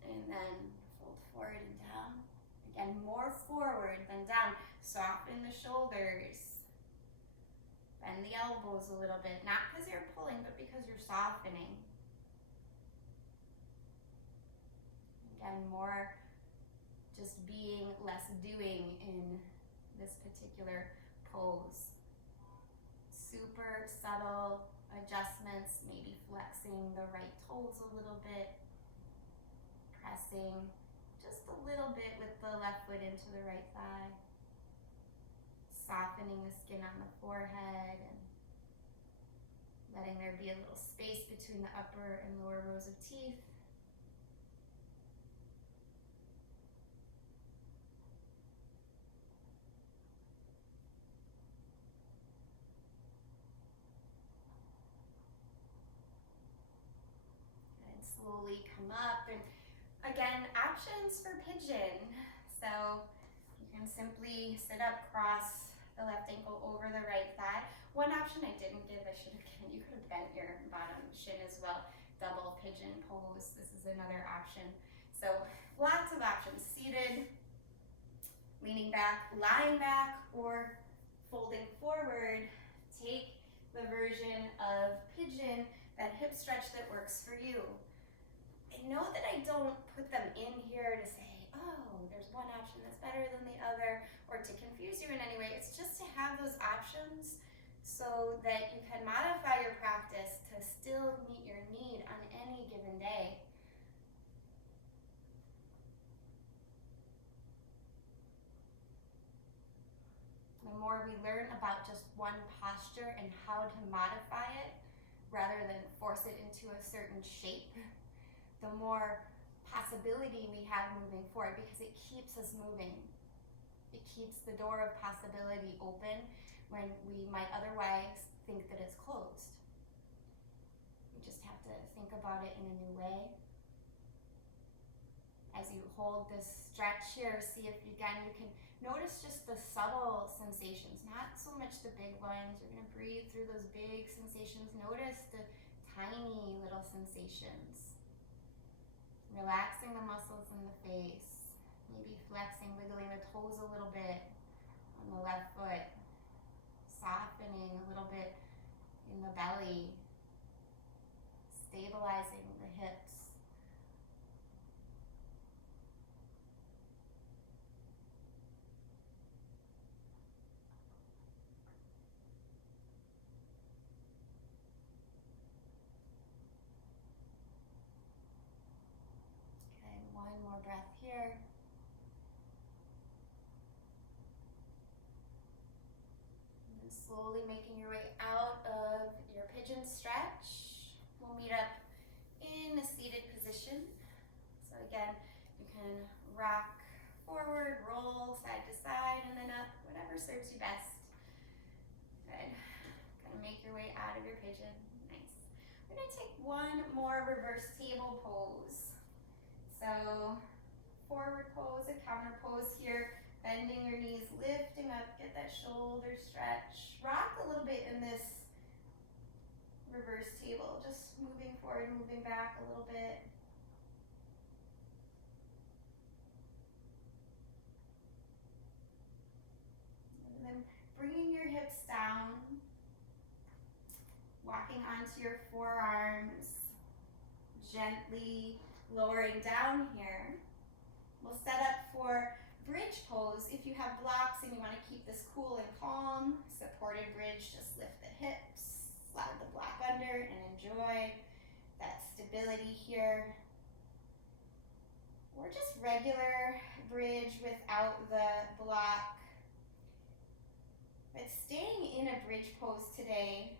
and then fold forward and down. Again, more forward than down. Soften the shoulders. Bend the elbows a little bit, not because you're pulling, but because you're softening. Again, more just being, less doing in this particular pose. Super subtle adjustments, maybe flexing the right toes a little bit, pressing just a little bit with the left foot into the right thigh, softening the skin on the forehead and letting there be a little space between the upper and lower rows of teeth. Slowly come up, and again, options for pigeon. So you can simply sit up, cross the left ankle over the right thigh. One option I didn't give, I should have given, you could have bent your bottom shin as well. Double pigeon pose, this is another option. So lots of options, seated, leaning back, lying back, or folding forward. Take the version of pigeon, that hip stretch that works for you. And know that I don't put them in here to say, oh, there's one option that's better than the other, or to confuse you in any way. It's just to have those options so that you can modify your practice to still meet your need on any given day. The more we learn about just one posture and how to modify it, rather than force it into a certain shape, the more possibility we have moving forward, because it keeps us moving. It keeps the door of possibility open when we might otherwise think that it's closed. We just have to think about it in a new way. As you hold this stretch here, see if you can notice just the subtle sensations, not so much the big ones. You're gonna breathe through those big sensations. Notice the tiny little sensations. Relaxing the muscles in the face, maybe flexing, wiggling the toes a little bit on the left foot, softening a little bit in the belly, stabilizing the hips. One more breath here. And then slowly making your way out of your pigeon stretch. We'll meet up in a seated position. So again, you can rock forward, roll side to side, and then up, whatever serves you best. Good. Kind of make your way out of your pigeon. Nice. We're gonna take one more reverse table pose. So forward pose, a counter pose here, bending your knees, lifting up, get that shoulder stretch. Rock a little bit in this reverse table, just moving forward, moving back a little bit. And then bringing your hips down, walking onto your forearms, gently lowering down here. We'll set up for bridge pose. If you have blocks and you want to keep this cool and calm, supported bridge, just lift the hips, slide the block under, and enjoy that stability here. Or just regular bridge without the block. But staying in a bridge pose today,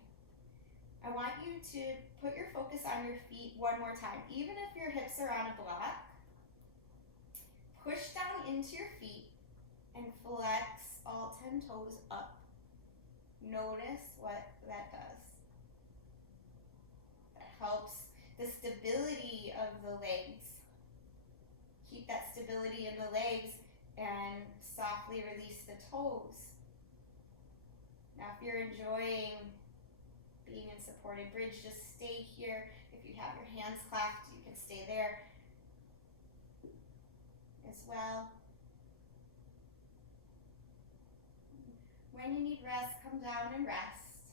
I want you to put your focus on your feet one more time. Even if your hips are on a block, push down into your feet and flex all 10 toes up. Notice what that does. That helps the stability of the legs Keep that stability in the legs and softly release the toes. Now if you're enjoying being in supported bridge, just stay here. If you have your hands clasped, you can stay there as well. When you need rest, come down and rest.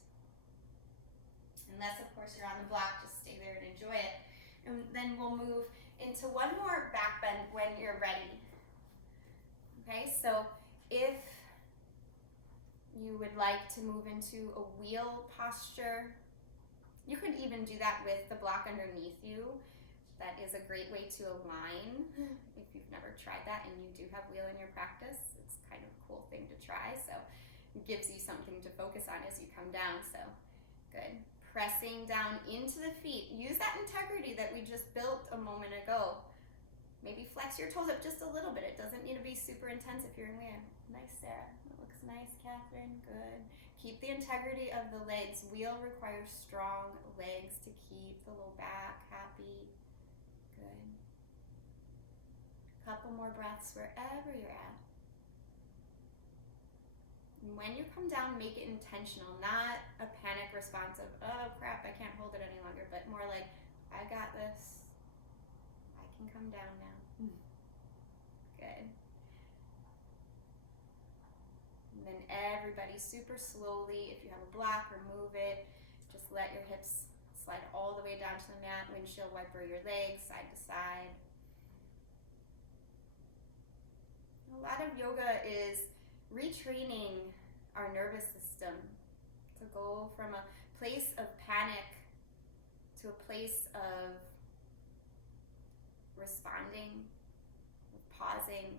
Unless, of course, you're on the block, just stay there and enjoy it. And then we'll move into one more back bend when you're ready. Okay, so if you would like to move into a wheel posture, you could even do that with the block underneath you. That is a great way to align. If you've never tried that and you do have wheel in your practice, it's kind of a cool thing to try. So it gives you something to focus on as you come down. So good. Pressing down into the feet. Use that integrity that we just built a moment ago. Maybe flex your toes up just a little bit. It doesn't need to be super intense if you're in wheel. Nice, Sarah. That looks nice, Catherine. Good. Keep the integrity of the legs. Wheel requires strong legs to keep the low back happy. Good. Couple more breaths wherever you're at. And when you come down, make it intentional, not a panic response of, oh crap, I can't hold it any longer, but more like, I got this. I can come down now. Good. And then everybody super slowly, if you have a block, remove it. Just let your hips slide all the way down to the mat. Windshield wiper your legs side to side. A lot of yoga is retraining our nervous system to go from a place of panic to a place of responding, of pausing,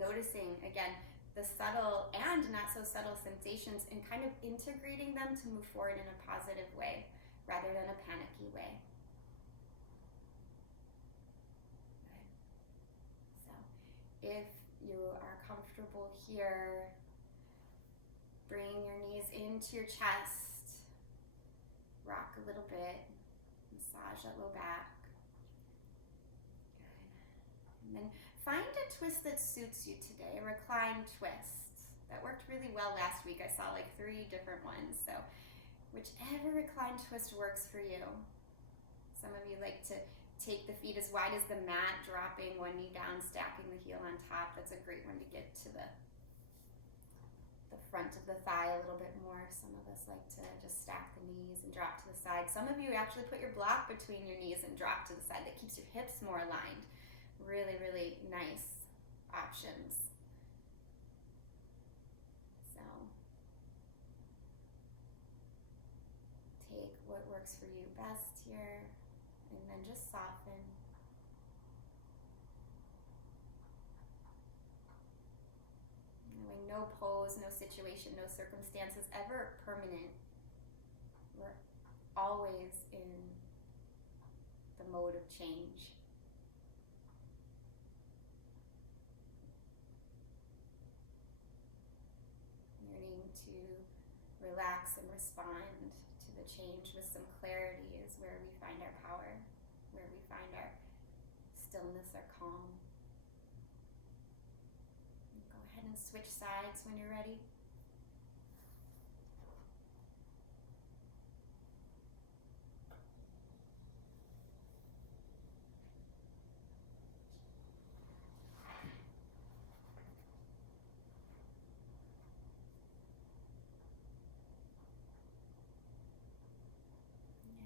noticing, again, the subtle and not so subtle sensations and kind of integrating them to move forward in a positive way rather than a panicky way. Okay. So if you are comfortable here, bring your knees into your chest, rock a little bit, massage that low back. Good. And then find a twist that suits you today, a recline twist. That worked really well last week. I saw like 3 different ones. So whichever recline twist works for you. Some of you like to take the feet as wide as the mat, dropping one knee down, stacking the heel on top. That's a great one to get to the front of the thigh a little bit more. Some of us like to just stack the knees and drop to the side. Some of you actually put your block between your knees and drop to the side. That keeps your hips more aligned. Really, really nice options. So take what works for you best here and then just soften. Knowing no pose, no situation, no circumstance is ever permanent. We're always in the mode of change. Learning to relax and respond to the change with some clarity is where we find our power, where we find our stillness, our calm. Go ahead and switch sides when you're ready.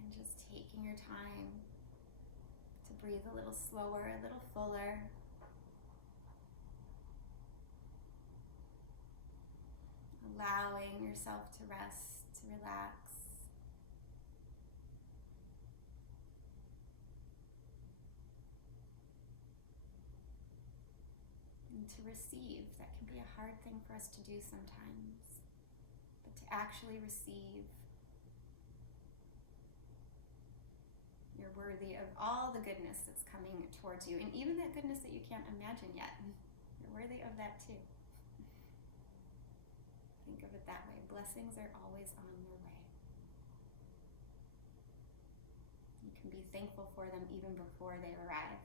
And just taking your time to breathe a little slower, a little fuller. Allowing yourself to rest, to relax. And to receive. That can be a hard thing for us to do sometimes. But to actually receive. You're worthy of all the goodness that's coming towards you. And even that goodness that you can't imagine yet. You're worthy of that too. Think of it that way. Blessings are always on their way. You can be thankful for them even before they arrive.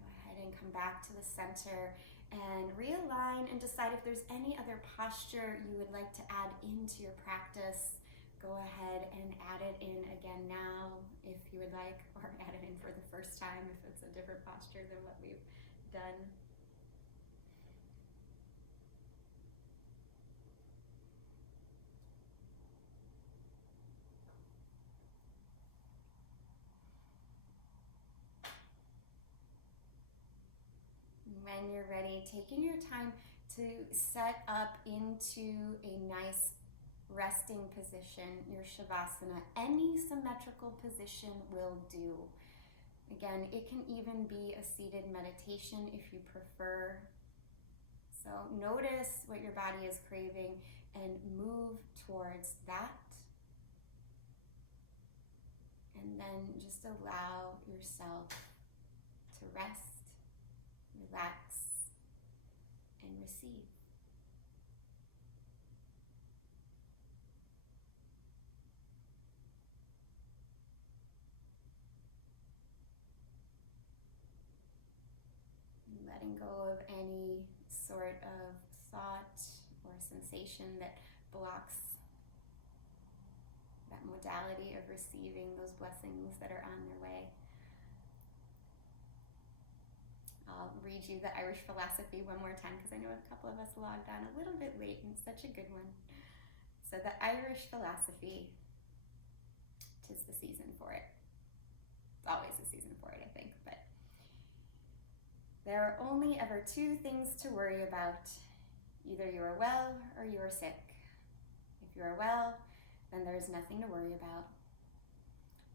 Go ahead and come back to the center and realign and decide if there's any other posture you would like to add into your practice. Go ahead and add it in again now if you would like, or add it in for the first time if it's a different posture than what we've done. When you're ready, taking your time to set up into a nice resting position, your Shavasana. Any symmetrical position will do. Again, it can even be a seated meditation if you prefer. So notice what your body is craving and move towards that. And then just allow yourself to rest, relax, and receive. Letting go of any sort of thought or sensation that blocks that modality of receiving those blessings that are on their way. I'll read you the Irish philosophy one more time because I know a couple of us logged on a little bit late and such a good one. So the Irish philosophy, 'tis the season for it. It's always the season for it, I think, but there are only ever two things to worry about. Either you are well or you are sick. If you are well, then there is nothing to worry about.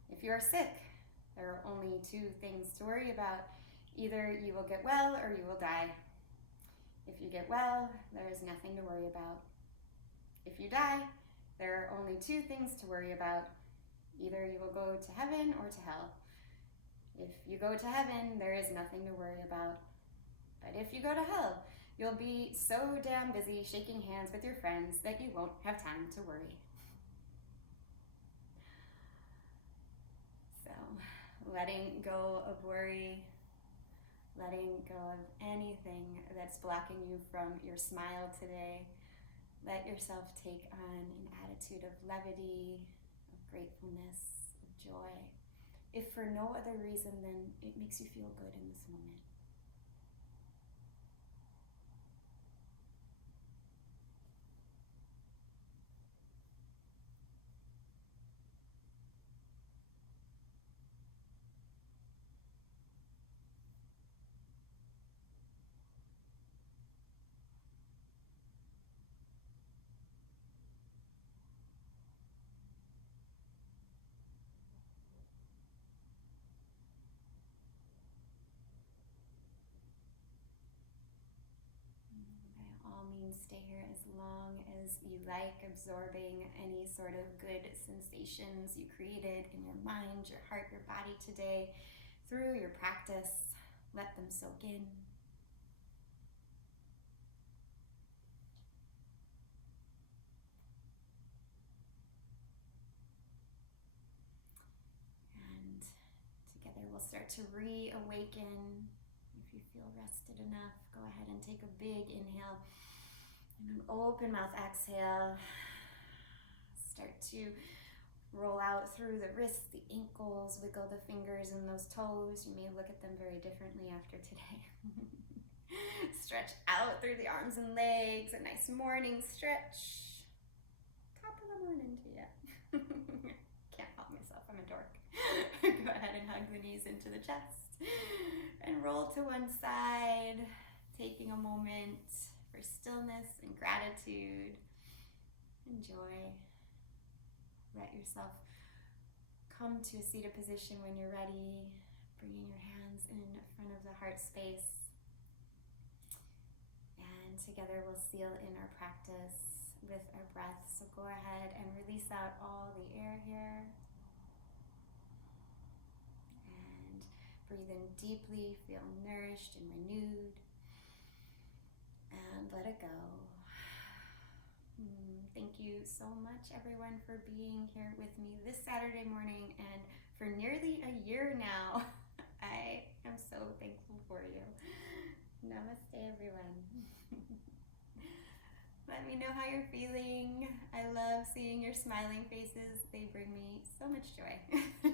If you are sick, there are only two things to worry about. Either you will get well or you will die. If you get well, there is nothing to worry about. If you die, there are only two things to worry about. Either you will go to heaven or to hell. If you go to heaven, there is nothing to worry about. But if you go to hell, you'll be so damn busy shaking hands with your friends that you won't have time to worry. So, letting go of worry, letting go of anything that's blocking you from your smile today. Let yourself take on an attitude of levity, of gratefulness, of joy. If for no other reason than it makes you feel good in this moment. Stay here as long as you like, absorbing any sort of good sensations you created in your mind, your heart, your body today through your practice. Let them soak in. And together we'll start to reawaken. If you feel rested enough, go ahead and take a big inhale. And an open mouth exhale. Start to roll out through the wrists, the ankles, wiggle the fingers and those toes. You may look at them very differently after today. Stretch out through the arms and legs, a nice morning stretch. Top of the morning to you. Can't help myself, I'm a dork. Go ahead and hug the knees into the chest and roll to one side, taking a moment for stillness and gratitude. Enjoy. Let yourself come to a seated position when you're ready, bringing your hands in front of the heart space. And together we'll seal in our practice with our breath. So go ahead and release out all the air here. And breathe in deeply, feel nourished and renewed. And let it go. Thank you so much, everyone, for being here with me this Saturday morning and for nearly a year now. I am so thankful for you. Namaste, everyone. Let me know how you're feeling. I love seeing your smiling faces. They bring me so much joy.